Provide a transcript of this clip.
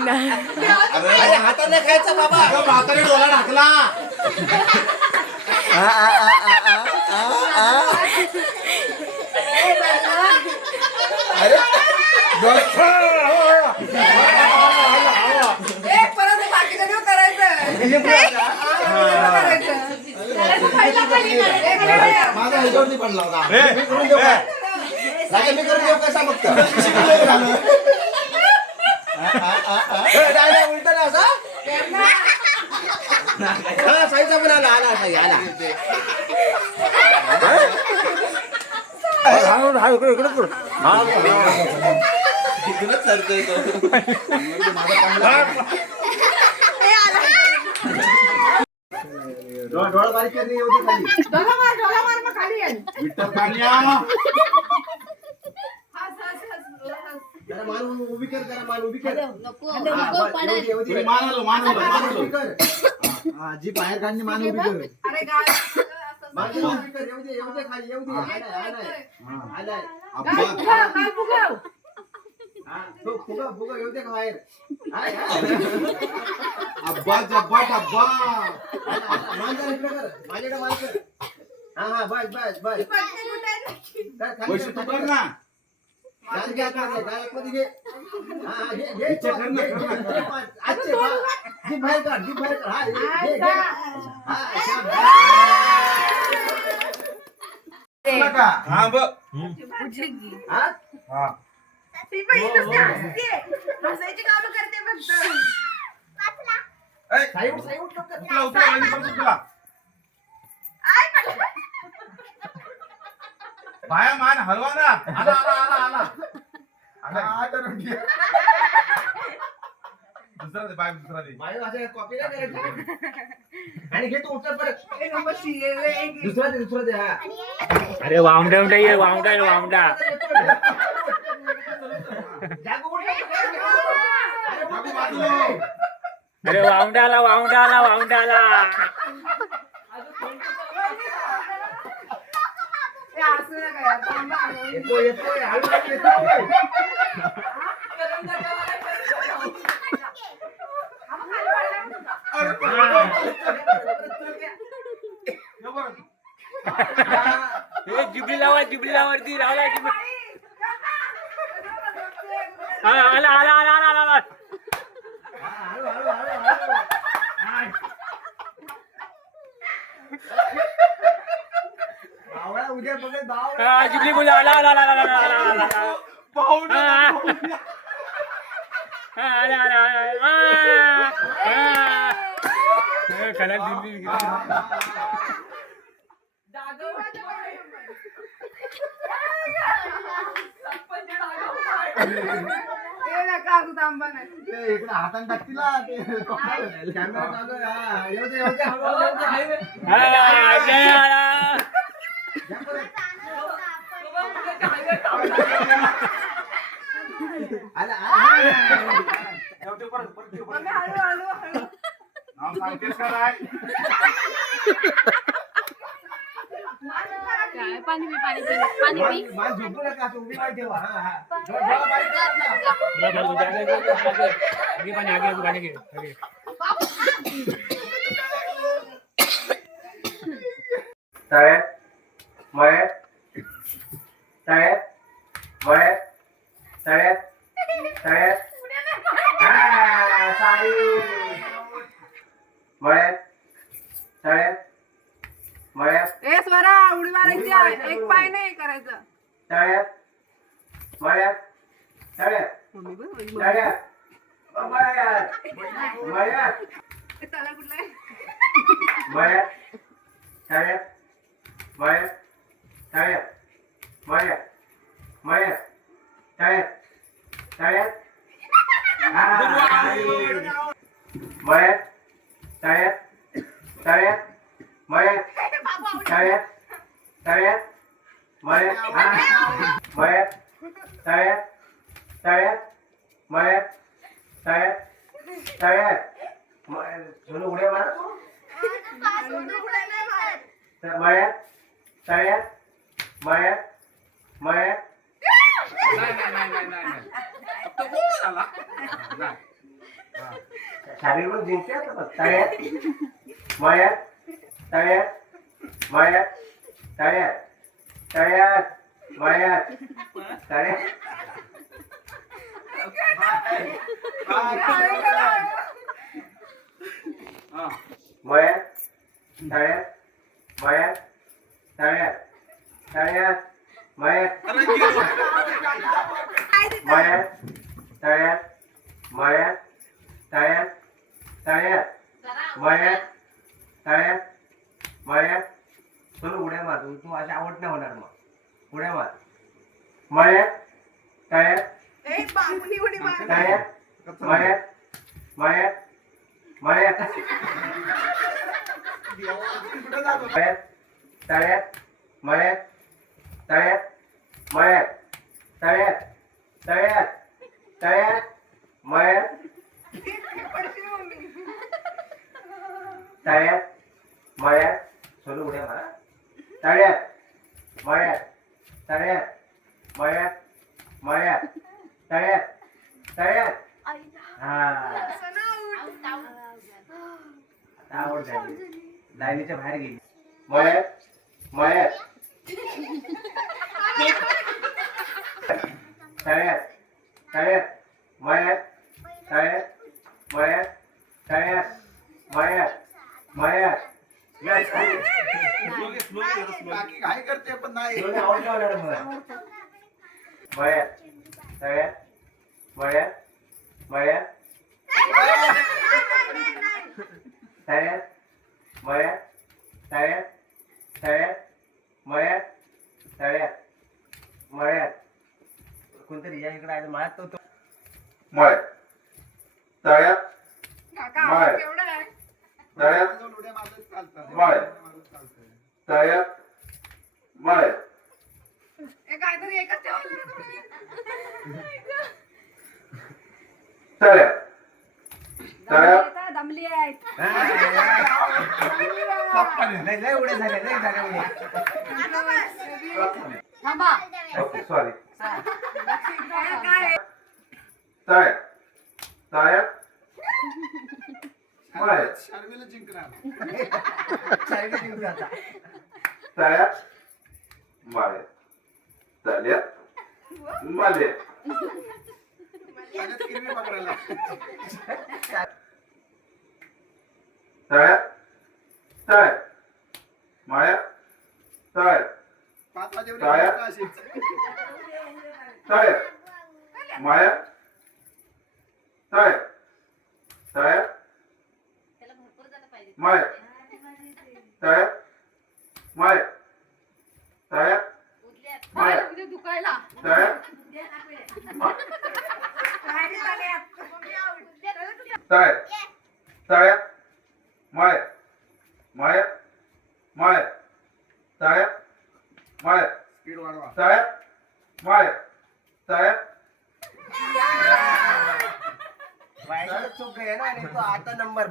अरे हाताने खायचं बाबा भाताने डोला टाकला अरे परत बाकीचं देऊ करायचं माझा ह्याच्यावरती पडला होता मी करून देऊ का मी करून देऊ कसा बघतो उलट ना असा हा साईचा पण आला आला साई आला इकडे सरतोय तो डोळा बारीक करणे एवढी खाली डोला मार मग खाली आहे. विठ्ठल काढल्या जरा मान उभी कर जरा मान उभी कर जी बाहेर काढणे मान उभी कर अरे गाय मान उभी कर येऊ दे खाली येऊ दे आलाय गाय फुगव तो फुगा येऊ दे का बाहेर अब्बा जब्बा डब्बा मान जरा इकडे कर माझ्याकडे मान कर हा बस पैसे तू कर ना गाल घ्या का गायकमध्ये घे घे अच्छे जी बाहेर काढ हा बघ ती पण इथंच असते. बसायची कामं करते फक्त. साई उठ लवकर आय पडलं. बाया मान हलवा ना आला दुसरा दे बाय असे कॉपी नाही करायची आणि घे तू उचल परत दुसरा दे हा अरे वामडा ये वामडा जागो उठ अरे वामडा आला हे असं नका यार, थांबा. येतोय हळू जिबलीलावरती रावला आला उद्या बघत जिबली बोला आला इकडे हाताने टाकतीला कॅमेरा चालू येऊ दे पाणी पी झोपू नका उभी नाही ठेवा ए स्वरा उडी मारायची आहे. एक पाय नाही करायचं. त्याला कुठलं मळ्यात तळ्यात तळ्यात मळ्यात तळ्यात तळ्यात मळ्यात मळ्यात तळ्यात तळ्यात मळ्यात तळ्यात तळ्यात सोनू उड्या मार मळ्यात तळ्यात मळ्यात मळ्यात शारीरिक जिंकते तळ्यात मळ्यात तळ्यात मळ्यात तळ्यात तळ्यात मळ्यात तळ्यात मळ्यात तळ्यात मळ्यात तळ्यात तळ्यात मळ्यात मळ्यात तळ्यात मळ्यात तळ्यात तळ्यात मळ्यात तळ्यात मळ्यात चल उड्या मार तू माझी आवड नाही होणार मग उड्या मार मळ्यात तळ्यात तळ्यात मळ्यात मळ्यात मळ्यात मळ्यात तळ्यात मळ्यात तळ्यात मळ्यात तळ्यात तळ्यात तळ्यात मळ्यात तळ्यात मळ्यात सोडू उड्या मारा तळ्यात मळ्यात तळ्यात मळ्यात मळ्यात तळ्यात तळ्यात हा आवड झाली लाईनीच्या बाहेर गेली मळ्यात मळ्यात तळ्यात तळ्यात मळ्यात तळ्यात मळ्यात तळ्यात मळ्यात मळ्यात काय करते पण नाही मळ्यात तळ्यात मळ्यात मळ्यात तळ्यात मळ्यात तळ्यात तळ्यात मळ्यात तळ्यात मळ्यात कोणतरी या इकडे आहे मळ्यात तो मळ्यात तळ्यात मळ्यात तळ्यात उड्या मारत चालतात मळ्यात तळ्यात मळ्यात काहीतरी एकच तळ्यात तळ्यात दमली आहेत लय उड्या झाल्या लय झाल्या उड्या थांबा ओके सॉरी काय तळ्यात तळ्यात मळ्यात शार्वीला जिंकणार तळ्यात मळ्यात तळ्यात मळ्यात पाण्यात किरमी पकडायला तळ्यात तळ्यात मळ्यात तळ्यात 5 वाजेपर्यंत तळ्यात. अशीच. तळ्यात मळ्यात तळ्यात तळ्यात मळ्यात तळ्यात मळ्यात तळ्यात मळ्यात दुखायला तळ्यात तळ्यात तळ्यात मळ्यात मळ्यात मळ्यात तळ्यात मळ्यात स्पीड वाढवा तळ्यात मळ्यात तळ्यात चूक आहे ना आणि तो आता नंबर